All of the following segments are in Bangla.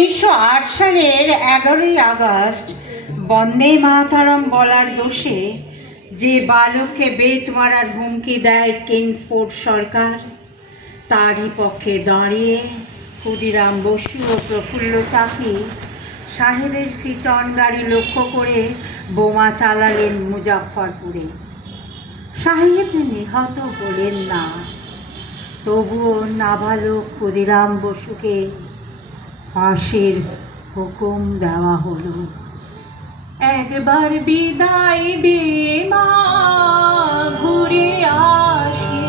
উনিশশো আট সালের এগারোই আগস্ট বন্দে মাতারম বলার দোষে যে বালককে বেত মারার হুমকি দেয় কিংসপোর্ট সরকার, তারই পক্ষে দাঁড়িয়ে ক্ষুদিরাম বসু ও প্রফুল্ল চাকি সাহেবের ফিটন গাড়ি লক্ষ্য করে বোমা চালালেন মুজাফফরপুরে। সাহেব নিহত হলেন না, তবুও নাবালক ক্ষুদিরাম বসুকে ফাঁসির হুকুম দেওয়া হলো। একবার বিদায় দে মা ঘুরে আসি।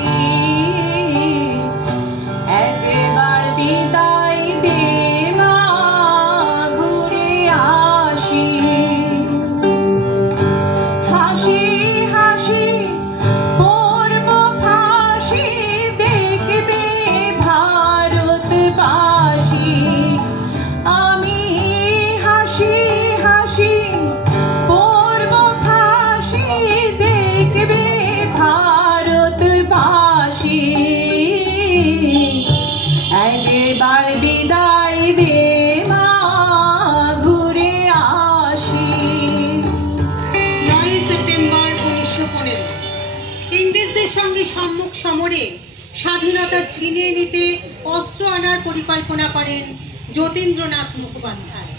স্বাধীনতা ছিনিয়ে নিতে অস্ত্র আনার পরিকল্পনা করেন যতীন্দ্রনাথ মুখোপাধ্যায়।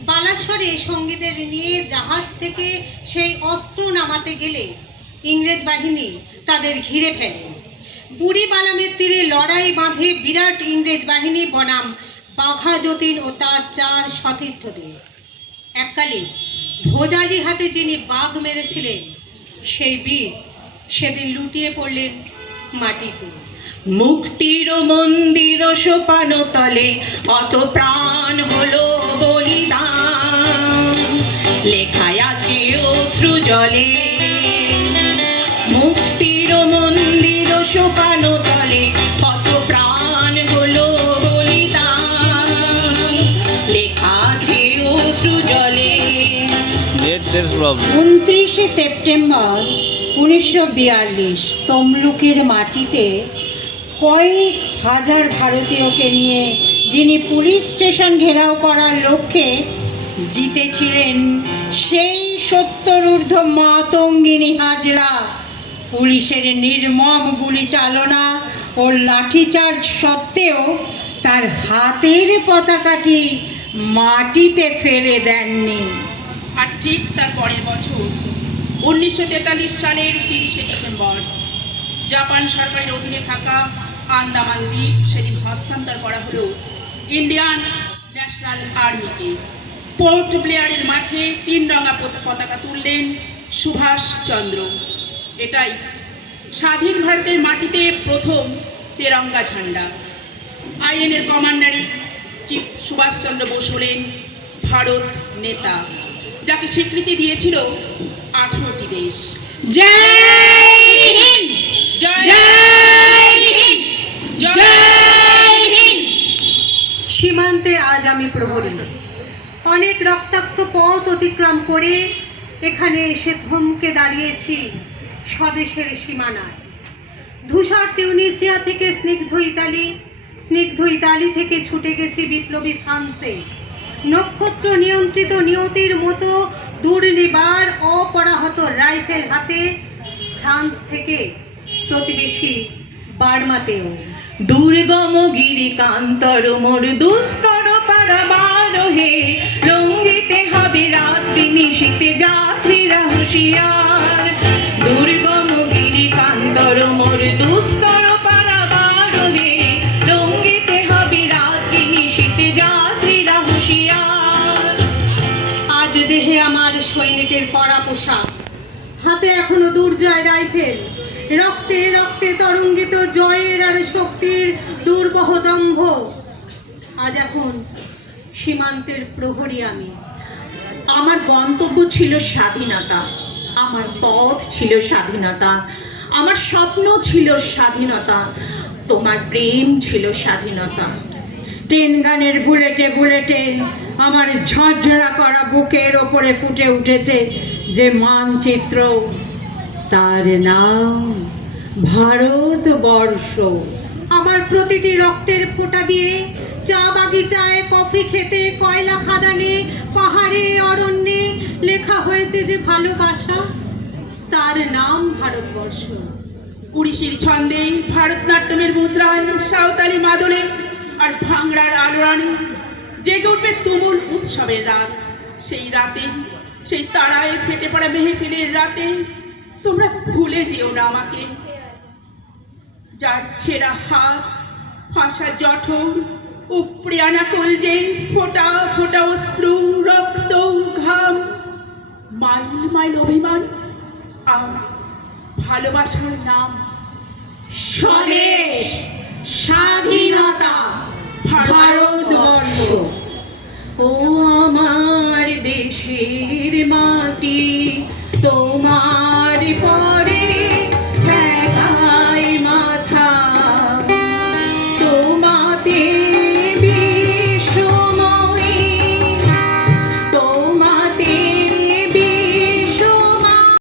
বালাসরে সঙ্গীদের নিয়ে জাহাজ থেকে সেই অস্ত্র নামাতে গেলে ইংরেজ বাহিনী তাদের ঘিরে ফেলে। বুড়ি বালামের তীরে লড়াই বাঁধে বিরাট ইংরেজ বাহিনী বনাম বাঘা যতীন ও তার চার সতীর্থদের। এককালে ভোজালি হাতে যিনি বাঘ মেরেছিলেন, সেই বীর সেদিন লুটিয়ে পড়লেন মাটিতে। মুক্তির মন্দির সোপান তলে অত প্রাণ হলো বলিদান। লেখায় আছে অশ্রু জলে উনত্রিশে সেপ্টেম্বর উনিশশো বিয়াল্লিশ তমলুকের মাটিতে কয়েক হাজার ভারতীয়কে নিয়ে যিনি পুলিশ স্টেশন ঘেরাও করার লক্ষ্যে জিতেছিলেন সেই সত্তর ঊর্ধ্ব মাতঙ্গিনী হাজরা। পুলিশের নির্মম গুলি চালনা ও লাঠিচার্জ সত্ত্বেও তার হাতের পতাকাটি মাটিতে ফেলে দেননি। আর ঠিক তার পরের বছর উনিশশো তেতাল্লিশ সালের তিরিশে ডিসেম্বর, জাপান সরকারের অধীনে থাকা আন্দামান দ্বীপ সেদিন হস্তান্তর করা হলো ইন্ডিয়ান ন্যাশনাল আর্মিকে। পোর্ট ব্লেয়ারের মাঠে তিন রঙা পতাকা তুললেন সুভাষ চন্দ্র। এটাই স্বাধীন ভারতের মাটিতে প্রথম তেরঙ্গা ঝান্ডা। আইএনের commander in chief Subhash Chandra Bose হলেন ভারত নেতা। যাকে স্বীকৃতি দিয়েছিল আঠারোটি দেশ। জয় হিন্দ। জয় জয় হিন্দ। জয় হিন্দ। সীমান্তে আজ আমি প্রহরী। অনেক রক্তাক্ত পথ অতিক্রম করে এখানে এসে থমকে দাঁড়িয়েছি স্বদেশের সীমানায়। ধূসর তিউনিসিয়া থেকে স্নিগ্ধ ইতালি স্নিগ্ধ ইতালি থেকে ছুটে গেছি বিপ্লবী ফ্রান্সে। নক্ষত্র নিয়ন্ত্রিত নিয়তির মতো দুর্নিবার অপরাহত রাইফেল হাতে ফ্রান্স থেকে প্রতিবেশী বার্মাতেও। দুর্গম গিরি কান্তর মোর দুস্তর পারাবার হে লঙ্গিতে হবে রাত্রি নিশিতে যাত্রীরা হুঁশিয়ার। এখনও দুর্জয় রাইফেল। রক্তে রক্তে তরঙ্গিত জয়ের আর শক্তির দুর্বহ দম্ভ। আজ এখন সীমান্তের প্রহরী আমি। আমার গন্তব্য ছিল স্বাধীনতা। আমার পথ ছিল স্বাধীনতা। আমার স্বপ্ন ছিল স্বাধীনতা। তোমার প্রেম ছিল স্বাধীনতা। স্টেন গানের বুলেটে বুলেটে আমার ঝরঝরা করা বুকের ওপরে ফুটে উঠেছে যে মানচিত্র তার নাম ভারতবর্ষ আমার প্রতিটি রক্তের ফোঁটা দিয়ে চা বাগিচায় কফি খেতে, কয়লা খাদানে, পাহাড়ে, অরণ্যে লেখা হয়েছে যে ভালোবাসা। তার নাম ভারতবর্ষ উড়িষ্যের ছন্দে ভারতনাট্যমের মুদ্রায় সাঁওতালি মাদলে আর ভাংড়ার আলোড়ানে জেগে উঠবে তুমুল উৎসবের রাত। সেই রাতে, সেই তারায় ফেটে পড়া মেহফিলের রাতে তোমরা ভুলে যেও না আমাকে। যার ছেঁড়া হাত, ফাঁসা জঠর উপড়ে আনা কলজে ফোটা ফোটা অশ্রু, রক্ত, ঘাম, মাইল মাইল অভিমান, আর ভালোবাসার নাম সব